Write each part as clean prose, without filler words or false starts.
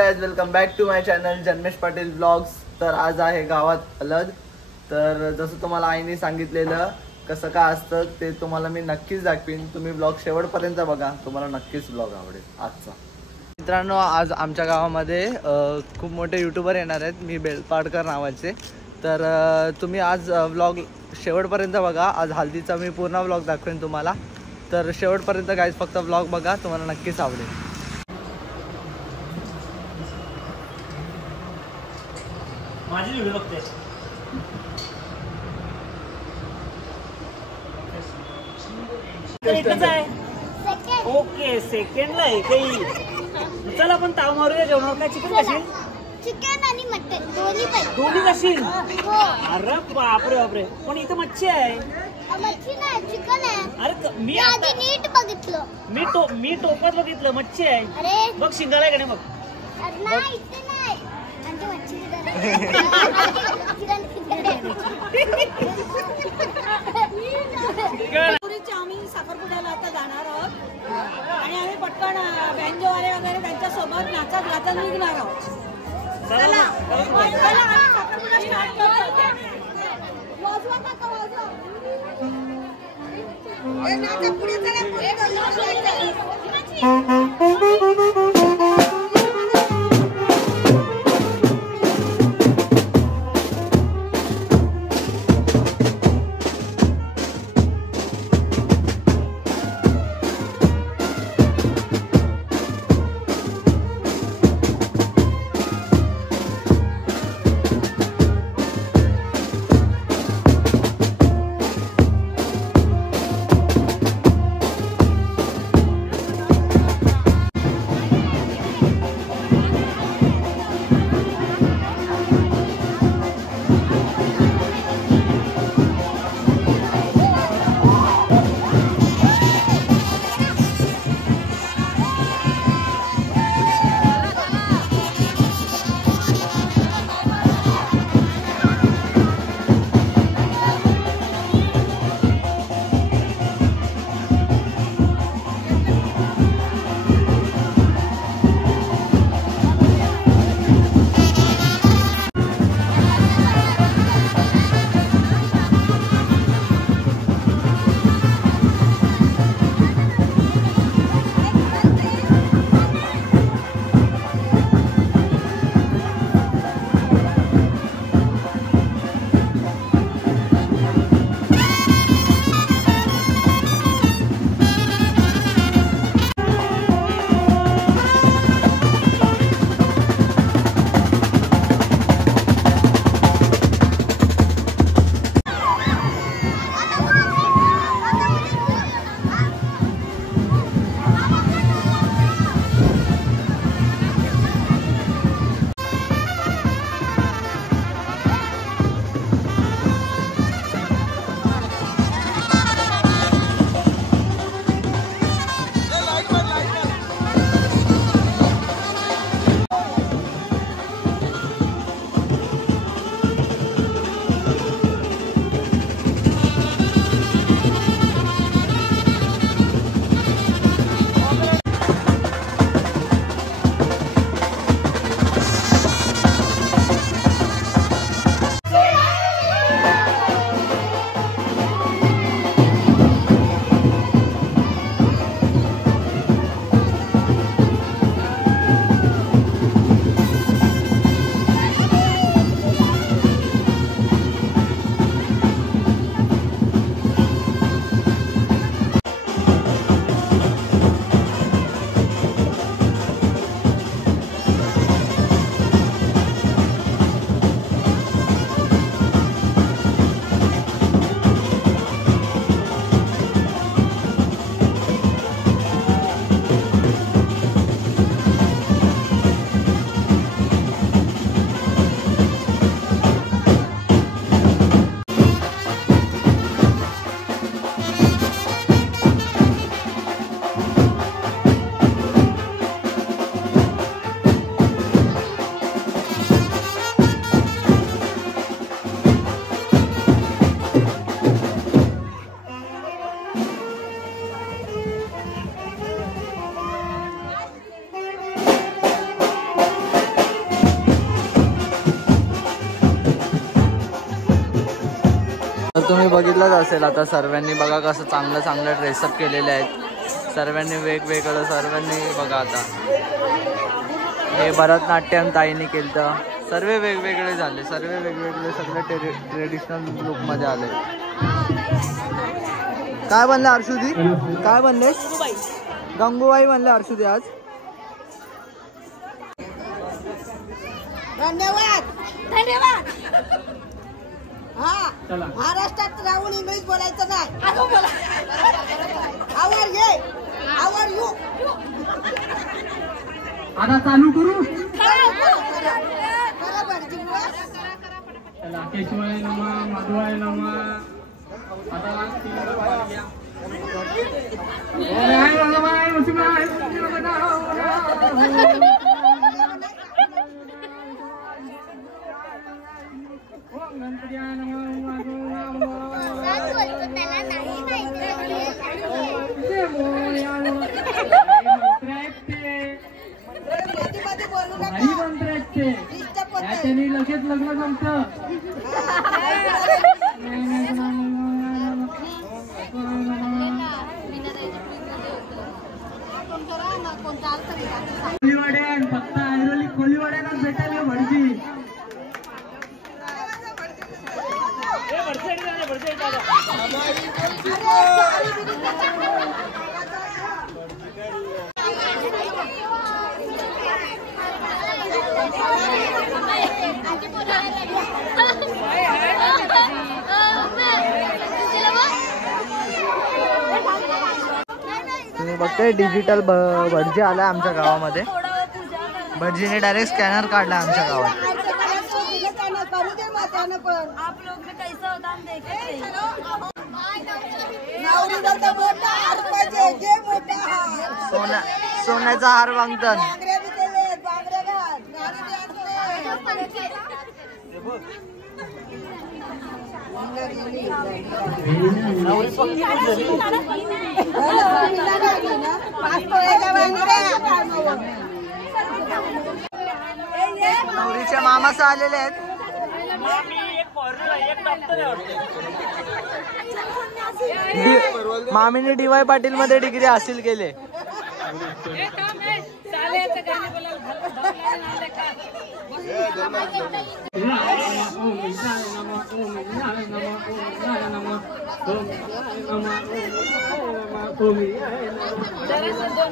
Guys, welcome back to my channel Janmesh Patil blogs. तर आज आहे गावात हळद। तर जसं तुम्हाला आईने सांगितलेलं कसं काय असतं ते तुम्हाला मी नक्कीच दाखवीन। तुम्ही ब्लॉग शेवटपर्यंत बघा, तुम्हाला नक्कीच ब्लॉग आवडेल आजचा। मित्रांनो, आज आमच्या गावामध्ये खूप मोठे यूट्यूबर येणार आहेत, मी बेलपाडकर नावाचे। तर तुम्ही आज ब्लॉग शेवटपर्यंत बघा। आज हल्दीचा मी पूर्ण ब्लॉग दाखवेन तुम्हाला। तर शेवटपर्यंत गाइस फक्त ब्लॉग बघा, तुम्हाला नक्कीच आवडेल। माझी व्हिडिओ बघते। ओके, सेकंडला आहे काही। चल आपण ताव मारूया जेवणावर। काय चिकन कशील? चिकन आणि मटन दोन्ही कशील? अरे बापरे बापरे, पण इथं मच्छी आहे। मच्छी नाही, चिकन आहे। अरे मी आधी नीट बघितलं। मी टोपात बघितलं, मच्छी आहे। अरे बघ शिंगाला आहे का नाही? बघ नाही, इथे नाही। आणि मच्छी आम्ही साखरपुड्याला आता जाणार आहोत आणि आम्ही पटकन बँजोवाले वगैरे त्यांच्या सोबत नाचत गाचत निघणार आहोत। चला साखरपुडा स्टार्ट करतो। वाजवा काका, वाजवा। नाचत पुढे चला, तुम्ही बघितलंच असेल आता सर्वांनी बघा कसं चांगलं चांगलं ड्रेसअप केलेले आहेत सर्वांनी वेगवेगळं. सर्वांनी बघा आता हे भरतनाट्यम ताईने केलं. सर्व वेगवेगळे झाले, सर्व वेगवेगळे सगळे ट्रेडिशनल लुकमध्ये आले. काय बनले अर्शुदी? काय बनले? गंगूबाई बनले अर्शुदी आज. धन्यवाद धन्यवाद. हा महाराष्ट्रात राहून इंग्लिश बोलायचं नाही. आवर ये आवर यू. आता चालू करू. केशवाय नमा माधवाय नमा. आता लगेच लग्न जमतं. कोलीवाड्यान फक्त ऐरोली कोलीवाड्यानच भेटायला भटजी. तुम्ही बघताय डिजिटल भटजी आलाय आमच्या गावामध्ये. भटजीने डायरेक्ट स्कॅनर काढला आमच्या गावात. सोन्याचा हार मागतात. नवरीच्या मामास आलेले आहेत. मामीने DY पाटील मध्ये डिग्री हासिल केले.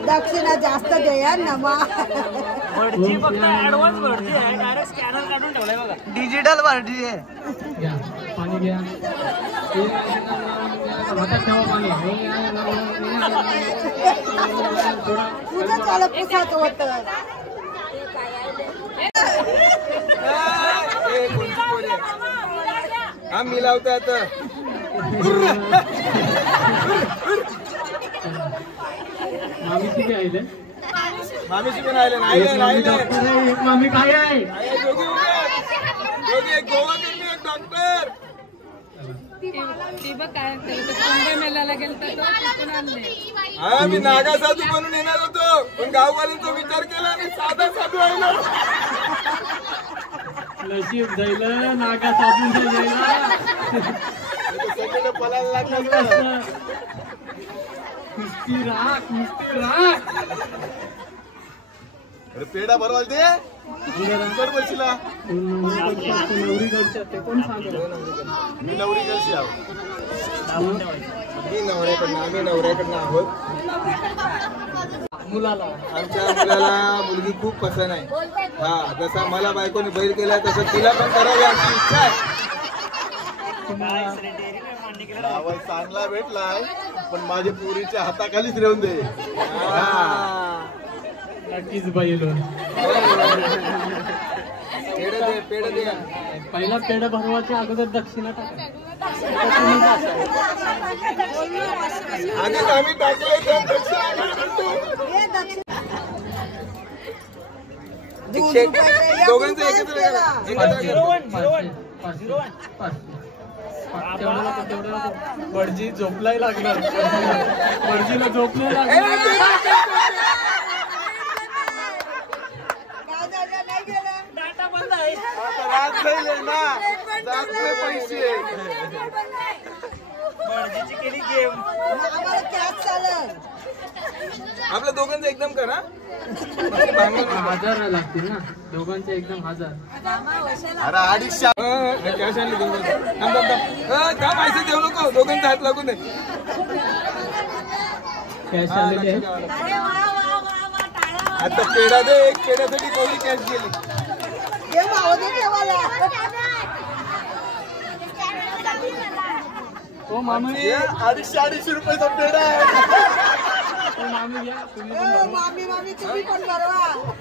दक्षिणा जास्त द्या नमा. भटजी फक्त ऍडव्हान्स भटजी आहे. डायरेक्ट स्कॅनर काढून ठेवलाय बघा. डिजिटल भटजी आहे. पाणी घ्या. हातात ठेवा पाणी. तुझं त्याला पुसायचं होतं. हा मिलावतोय आता. मामीची बी आहे. मामीची पण आले नाही. एक मामी काय आहे? डॉक्टर हा मी नागा साधू म्हणून येणार होतो पण गाववाल्यांचा विचार केला आणि साधा साधू आहे. नशीब जाईल नागा साधून सगळं पळायला लागलं. नुसती राख नुसती राख. अरे पेढा भरवाल ते बसला. नवरीकडच्या ते कोण सांगत? मी नवरीकडची आहोत. मी नवऱ्याकडनं आम्ही नवऱ्याकडनं आहोत. मुलाला आमच्या मुलाला मुलगी खूप पसंत आहे. हा जसा मला बायकोने बैल केला तसं तिला पण करावी आमची इच्छा आहे. आवाज चांगला भेटलाय पण माझ्या पुरीच्या हाताखालीच राहून दे. नक्कीच बैल. पेढ दे. पहिला पेढ भरवायच्या अगोदर दक्षिणा टाका. आम्ही टाकले दोघांचं भटजी झोपलाय लागणार. भटजीला झोपलाय लागणार. डाटा बंद आहे. रात जाईल ना. पैसे गेम. आम्हाला कॅच चालेल. आपल्या दोघांचं एकदम करा. हजार लागतील ना दोघांचे एकदम 1000. अरे 250. कॅश आणली दोघांचं. का पैसे देऊ नको दोघांचा हात लागू नये. कॅश आलेले आहे. अरे वा वा वा वा टाळा. आता पेढा दे. एक पेढ्यासाठी कोणी कॅश गेली. गेम आवडते ठेवायला. हो मामी 250 रुपयाचा पेढा आहे. हो मामी घ्या तुम्ही मामी तुम्ही पण बरवा.